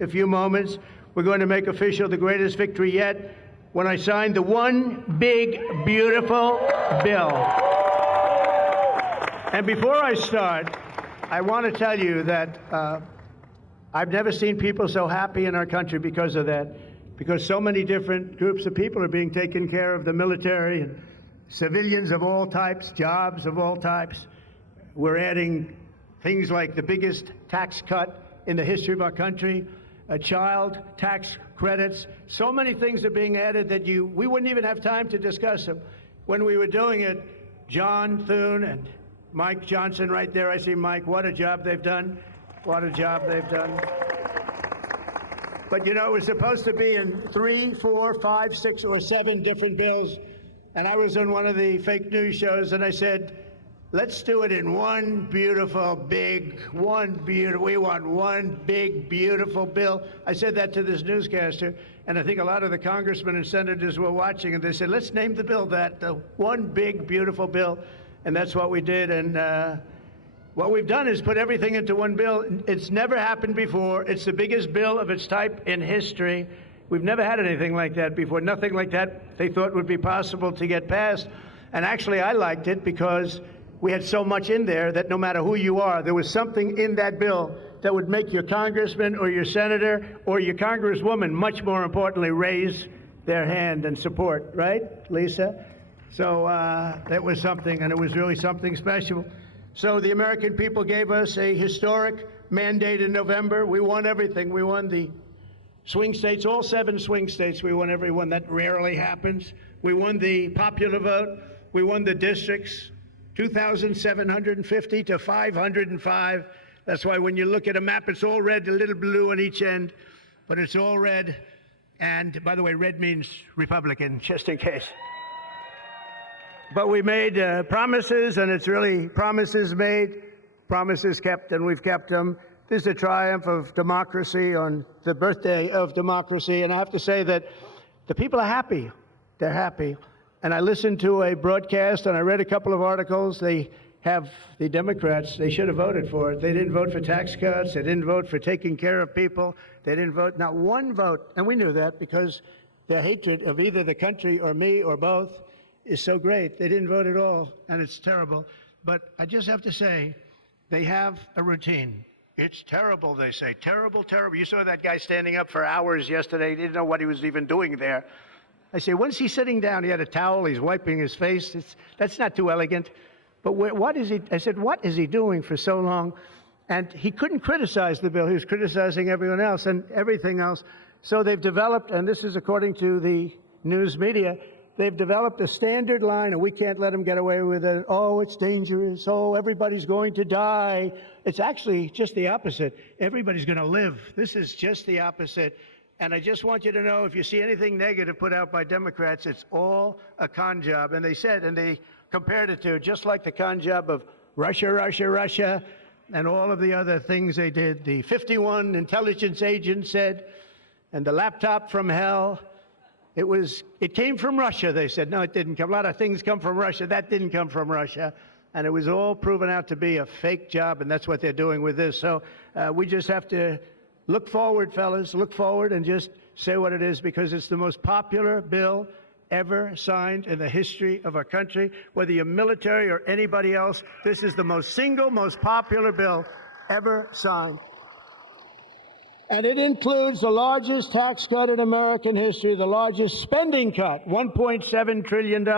a few moments, we're going to make official the greatest victory yet when I signed the one big, beautiful bill. And before I start, I want to tell you that I've never seen people so happy in our country because of that, because so many different groups of people are being taken care of, the military and civilians of all types, jobs of all types. We're adding things like the biggest tax cut in the history of our country, child tax credits. So many things are being added that we wouldn't even have time to discuss them. When we were doing it, John Thune and Mike Johnson right there, I see Mike, what a job they've done. What a job they've done. But you know, it was supposed to be in 3, 4, 5, 6, or 7 different bills. And I was on one of the fake news shows and I said, let's do it in one beautiful, big, we want one big, beautiful bill. I said that to this newscaster, and I think a lot of the congressmen and senators were watching, and they said, let's name the bill that, the one big, beautiful bill. And that's what we did. And what we've done is put everything into one bill. It's never happened before. It's the biggest bill of its type in history. We've never had anything like that before. Nothing like that they thought would be possible to get passed. And actually, I liked it because we had so much in there that no matter who you are, there was something in that bill that would make your congressman or your senator or your congresswoman, much more importantly, raise their hand and support, right, Lisa? So that was something, and it was really something special. So the American people gave us a historic mandate in November. We won everything. We won the swing states, all 7 swing states. We won every one. That rarely happens. We won the popular vote. We won the districts, 2,750 to 505. That's why when you look at a map, it's all red, a little blue on each end, but it's all red. And by the way, red means Republican, just in case. But we made promises, and it's really promises made, promises kept, and we've kept them. This is a triumph of democracy on the birthday of democracy, and I have to say that the people are happy. They're happy. And I listened to a broadcast, and I read a couple of articles. They have the Democrats, they should have voted for it. They didn't vote for tax cuts. They didn't vote for taking care of people. They didn't vote, not one vote, and we knew that because their hatred of either the country or me or both is so great. They didn't vote at all, and it's terrible. But I just have to say, they have a routine. It's terrible, they say. Terrible, terrible. You saw that guy standing up for hours yesterday. He didn't know what he was even doing there. I say, when's he sitting down? He had a towel. He's wiping his face. That's not too elegant. But what is he? I said, what is he doing for so long? And he couldn't criticize the bill. He was criticizing everyone else and everything else. So they've developed, and this is according to the news media, they've developed a standard line, and we can't let them get away with it. Oh, it's dangerous. Oh, everybody's going to die. It's actually just the opposite. Everybody's going to live. This is just the opposite. And I just want you to know, if you see anything negative put out by Democrats, it's all a con job. And they said, and they compared it to just like the con job of Russia, Russia, Russia, and all of the other things they did. The 51 intelligence agents said, and the laptop from hell. It came from Russia, they said. No, it didn't come. A lot of things come from Russia. That didn't come from Russia. And it was all proven out to be a fake job, and that's what they're doing with this. So we just have to look forward, fellas, look forward and just say what it is, because it's the most popular bill ever signed in the history of our country. Whether you're military or anybody else, this is the most popular bill ever signed. And it includes the largest tax cut in American history, the largest spending cut, $1.7 trillion,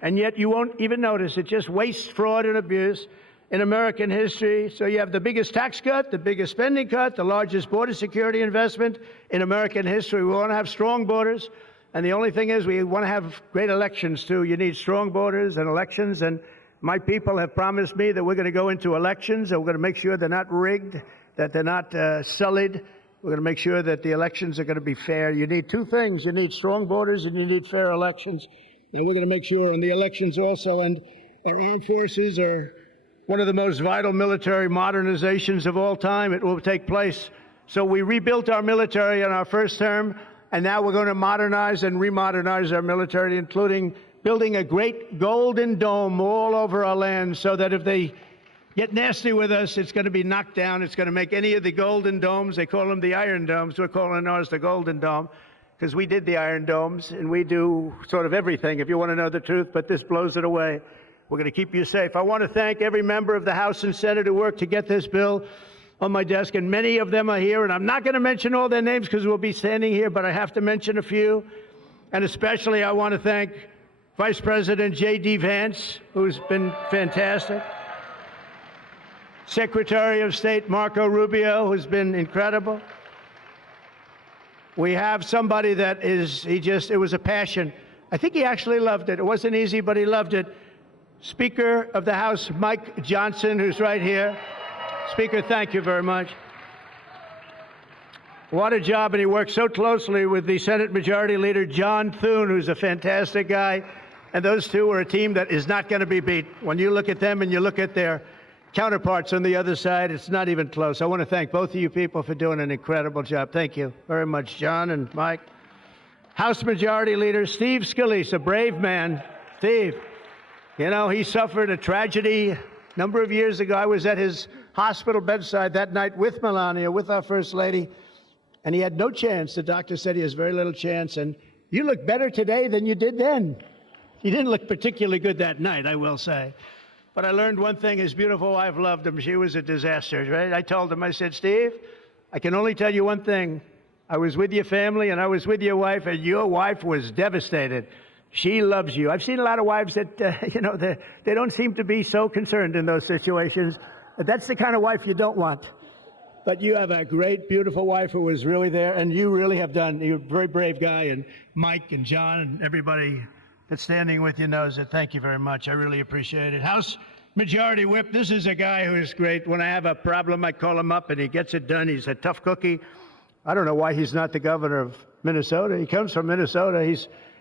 and yet you won't even notice it. Just waste, fraud, and abuse in American history. So you have the biggest tax cut, the biggest spending cut, the largest border security investment in American history. We want to have strong borders, and the only thing is we want to have great elections, too. You need strong borders and elections, and my people have promised me that we're going to go into elections, and we're going to make sure they're not rigged, that they're not sullied. We're going to make sure that the elections are going to be fair. You need 2 things. You need strong borders and you need fair elections. And we're going to make sure on the elections also. And our armed forces are one of the most vital military modernizations of all time. It will take place. So we rebuilt our military in our first term, and now we're going to modernize and remodernize our military, including building a great golden dome all over our land so that if they get nasty with us, it's going to be knocked down. It's going to make any of the golden domes, they call them the iron domes, we're calling ours the golden dome, because we did the iron domes, and we do sort of everything, if you want to know the truth, but this blows it away. We're going to keep you safe. I want to thank every member of the House and Senate who worked to get this bill on my desk, and many of them are here, and I'm not going to mention all their names because we'll be standing here, but I have to mention a few. And especially I want to thank Vice President J.D. Vance, who's been fantastic. Secretary of State Marco Rubio, who's been incredible. We have somebody that it was a passion. I think he actually loved it. It wasn't easy, but he loved it. Speaker of the House, Mike Johnson, who's right here. Speaker, thank you very much. What a job, and he worked so closely with the Senate Majority Leader, John Thune, who's a fantastic guy. And those two are a team that is not going to be beat. When you look at them and you look at their counterparts on the other side, it's not even close. I want to thank both of you people for doing an incredible job. Thank you very much, John and Mike. House Majority Leader Steve Scalise, a brave man. Steve, you know, he suffered a tragedy a number of years ago. I was at his hospital bedside that night with Melania, with our First Lady, and he had no chance. The doctor said he has very little chance, and you look better today than you did then. He didn't look particularly good that night, I will say. But I learned one thing, his beautiful wife loved him. She was a disaster, right? I told him, I said, Steve, I can only tell you one thing. I was with your family and I was with your wife, and your wife was devastated. She loves you. I've seen a lot of wives that, you know, they don't seem to be so concerned in those situations. That's the kind of wife you don't want. But you have a great, beautiful wife who was really there, and you really have done. You're a very brave guy, and Mike and John and everybody that's standing with you knows it. Thank you very much. I really appreciate it. House Majority Whip, this is a guy who's great. When I have a problem, I call him up, and he gets it done. He's a tough cookie. I don't know why he's not the governor of Minnesota. He comes from Minnesota.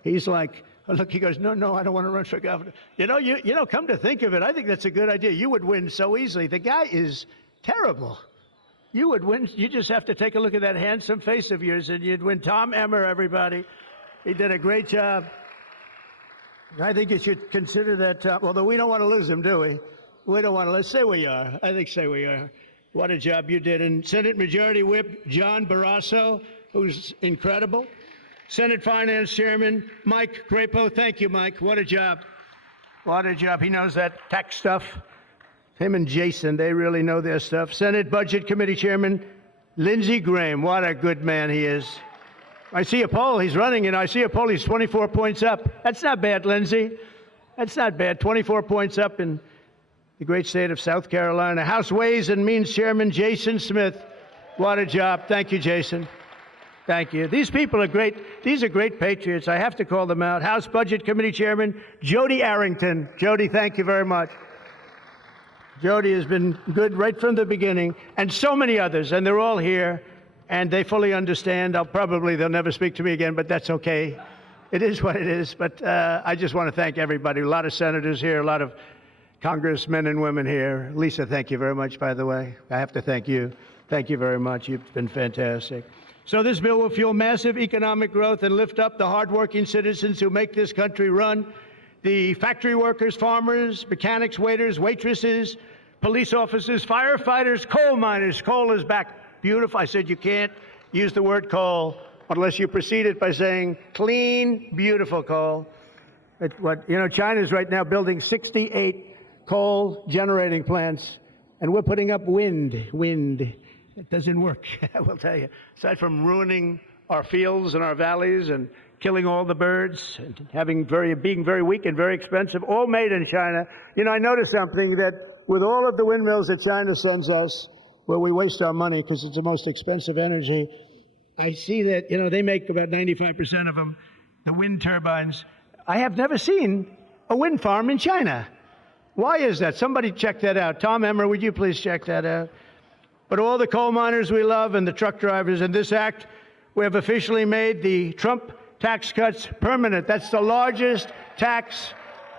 He's like, look, he goes, no, I don't want to run for governor. You know, come to think of it, I think that's a good idea. You would win so easily. The guy is terrible. You would win. You just have to take a look at that handsome face of yours, and you'd win. Tom Emmer, everybody. He did a great job. I think you should consider that, although we don't want to lose him, do we? We don't want to. Let's say we are. I think say we are. What a job you did. And Senate Majority Whip John Barrasso, who's incredible. Senate Finance Chairman Mike Crapo. Thank you, Mike. What a job. What a job. He knows that tax stuff. Him and Jason, they really know their stuff. Senate Budget Committee Chairman Lindsey Graham. What a good man he is. I see a poll. He's running, and I see a poll. He's 24 points up. That's not bad, Lindsey. That's not bad. 24 points up in the great state of South Carolina. House Ways and Means Chairman Jason Smith. What a job. Thank you, Jason. Thank you. These people are great. These are great patriots. I have to call them out. House Budget Committee Chairman Jody Arrington. Jody, thank you very much. Jody has been good right from the beginning, and so many others, and they're all here, and they fully understand. They'll never speak to me again, but that's okay. It is what it is. But I just want to thank everybody. A lot of senators here, a lot of congressmen and women here. Lisa, thank you very much, by the way. I have to thank you. Thank you very much. You've been fantastic. So this bill will fuel massive economic growth and lift up the hardworking citizens who make this country run. The factory workers, farmers, mechanics, waiters, waitresses, police officers, firefighters, coal miners. Coal is back. Beautiful. I said you can't use the word coal unless you precede it by saying clean, beautiful coal. China's right now building 68 coal generating plants, and we're putting up wind. It doesn't work, I will tell you. Aside from ruining our fields and our valleys and killing all the birds and being very weak and very expensive, all made in China. I noticed something, that with all of the windmills that China sends us, where we waste our money because it's the most expensive energy, I see that, they make about 95% of them, the wind turbines. I have never seen a wind farm in China. Why is that? Somebody check that out. Tom Emmer, would you please check that out? But all the coal miners we love and the truck drivers, in this act, we have officially made the Trump tax cuts permanent. That's the largest tax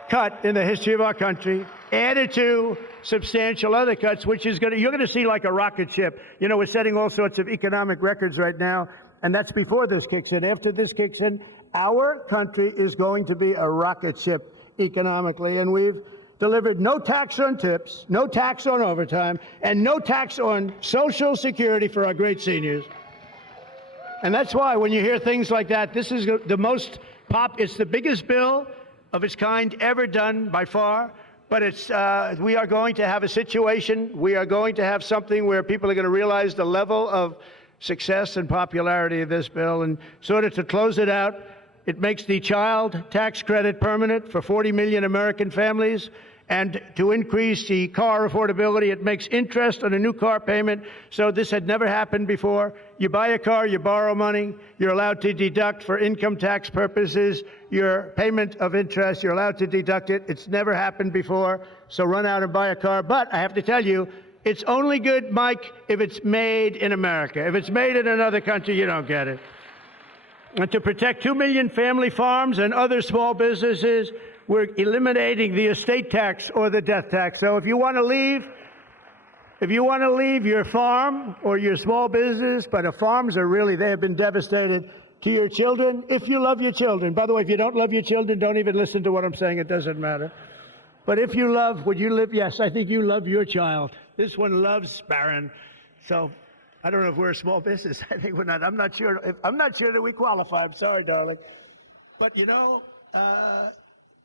cut in the history of our country, added to substantial other cuts, which is you're going to see like a rocket ship. We're setting all sorts of economic records right now, and that's before this kicks in. After this kicks in, our country is going to be a rocket ship economically, and we've delivered no tax on tips, no tax on overtime, and no tax on Social Security for our great seniors. And that's why when you hear things like that, this is the most it's the biggest bill of its kind ever done by far. But we are going to have a situation, we are going to have something where people are going to realize the level of success and popularity of this bill. And sort of to close it out, it makes the child tax credit permanent for 40 million American families. And to increase the car affordability, it makes interest on a new car payment. So this had never happened before. You buy a car, you borrow money, you're allowed to deduct for income tax purposes your payment of interest. You're allowed to deduct it. It's never happened before. So run out and buy a car. But I have to tell you, it's only good, Mike, if it's made in America. If it's made in another country, you don't get it. And to protect 2 million family farms and other small businesses, we're eliminating the estate tax or the death tax. So if you want to leave your farm or your small business, but the farms are really, they have been devastated, to your children, if you love your children. By the way, if you don't love your children, don't even listen to what I'm saying. It doesn't matter. But if you love, would you live? Yes, I think you love your child. This one loves Barron. So I don't know if we're a small business. I think we're not. I'm not sure that we qualify. I'm sorry, darling. But you know,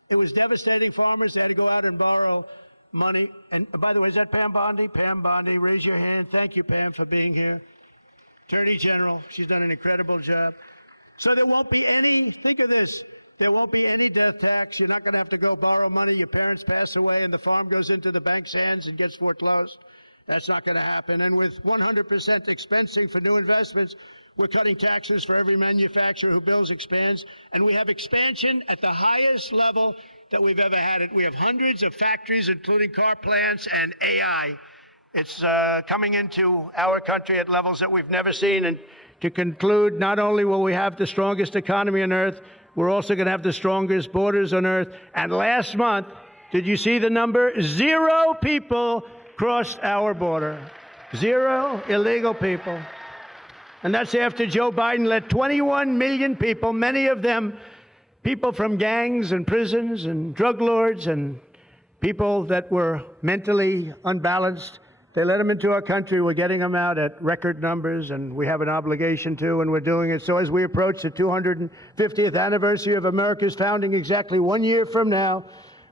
it was devastating. Farmers, they had to go out and borrow money. And by the way, is that Pam Bondi? Pam Bondi, raise your hand. Thank you, Pam, for being here. Attorney General, she's done an incredible job. So there won't be any, think of this, there won't be any death tax. You're not going to have to go borrow money. Your parents pass away and the farm goes into the bank's hands and gets foreclosed. That's not going to happen. And with 100% expensing for new investments, we're cutting taxes for every manufacturer who builds, expands. And we have expansion at the highest level that we've ever had it. We have hundreds of factories, including car plants and AI. It's coming into our country at levels that we've never seen. And to conclude, not only will we have the strongest economy on earth, we're also going to have the strongest borders on earth. And last month, did you see the number? 0 people crossed our border. 0 illegal people. And that's after Joe Biden let 21 million people, many of them people from gangs and prisons and drug lords and people that were mentally unbalanced. They let them into our country. We're getting them out at record numbers, and we have an obligation to, and we're doing it. So as we approach the 250th anniversary of America's founding exactly 1 year from now,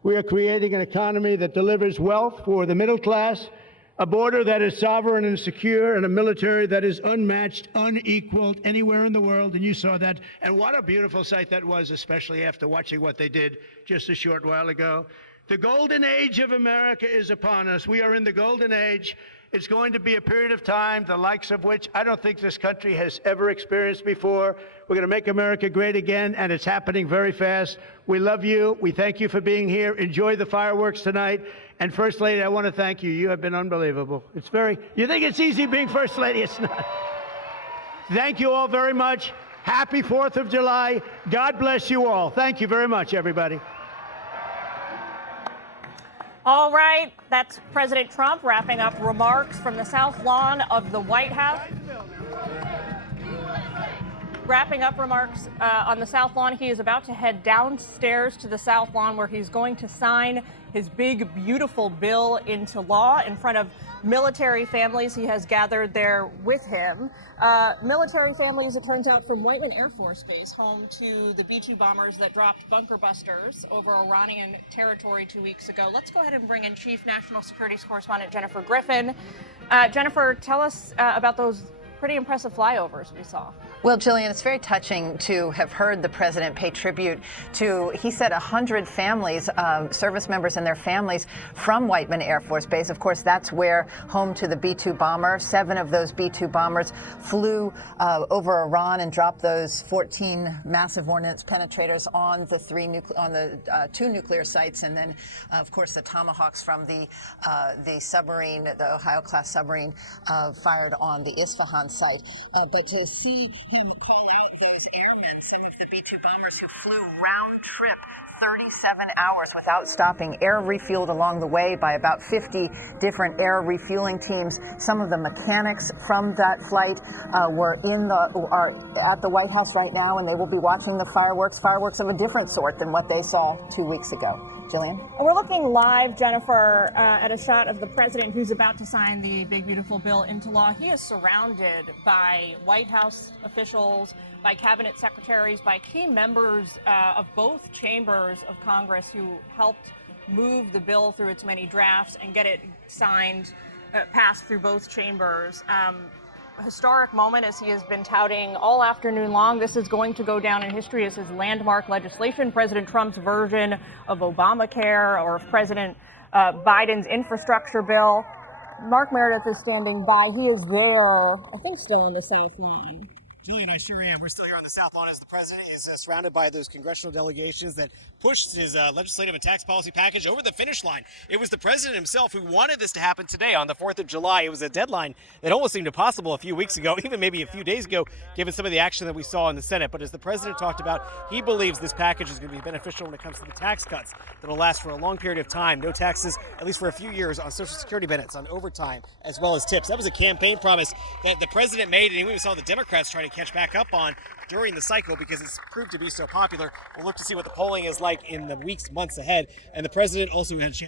we are creating an economy that delivers wealth for the middle class, a border that is sovereign and secure, and a military that is unmatched, unequaled anywhere in the world. And you saw that. And what a beautiful sight that was, especially after watching what they did just a short while ago. The golden age of America is upon us. We are in the golden age. It's going to be a period of time, the likes of which I don't think this country has ever experienced before. We're going to make America great again, and it's happening very fast. We love you. We thank you for being here. Enjoy the fireworks tonight. And First Lady, I want to thank you. You have been unbelievable. You think it's easy being First Lady? It's not. Thank you all very much. Happy 4th of July. God bless you all. Thank you very much, everybody. All right, that's President Trump wrapping up remarks from the South Lawn of the White House. Wrapping up remarks on the South Lawn, he is about to head downstairs to the South Lawn where he's going to sign his big, beautiful bill into law in front of military families he has gathered there with him. Military families, it turns out, from Whiteman Air Force Base, home to the B-2 bombers that dropped bunker busters over Iranian territory 2 weeks ago. Let's go ahead and bring in Chief National Security Correspondent Jennifer Griffin. Jennifer, tell us about those pretty impressive flyovers we saw. Well, Jillian, it's very touching to have heard the president pay tribute to, he said, 100 families, service members and their families from Whiteman Air Force Base. Of course, that's where home to the B-2 bomber. 7 of those B-2 bombers flew over Iran and dropped those 14 massive ordnance penetrators on the 2 nuclear sites, and then, of course, the Tomahawks from the submarine, the Ohio-class submarine, fired on the Isfahan site. But to see him call out those airmen, some of the B-2 bombers who flew round trip 37 hours without stopping, air refueled along the way by about 50 different air refueling teams. Some of the mechanics from that flight are at the White House right now, and they will be watching the fireworks of a different sort than what they saw 2 weeks ago. Jillian? We're looking live, Jennifer, at a shot of the president who's about to sign the big, beautiful bill into law. He is surrounded by White House officials, by cabinet secretaries, by key members of both chambers of Congress who helped move the bill through its many drafts and get it signed, passed through both chambers. Historic moment, as he has been touting all afternoon long. This is going to go down in history as his landmark legislation, President Trump's version of Obamacare or of President Biden's infrastructure bill. Mark Meredith is standing by. He is there, I think, still on the South Lawn. Jillian, I sure am. We're still here on the South Lawn as the president is surrounded by those congressional delegations that pushed his legislative and tax policy package over the finish line. It was the president himself who wanted this to happen today on the 4th of July. It was a deadline that almost seemed impossible a few weeks ago, even maybe a few days ago, given some of the action that we saw in the Senate. But as the president talked about, he believes this package is going to be beneficial when it comes to the tax cuts that will last for a long period of time. No taxes, at least for a few years, on Social Security benefits, on overtime, as well as tips. That was a campaign promise that the president made, and we saw the Democrats try to catch back up on during the cycle because it's proved to be so popular. We'll look to see what the polling is like in the weeks, months ahead. And the president also had a chance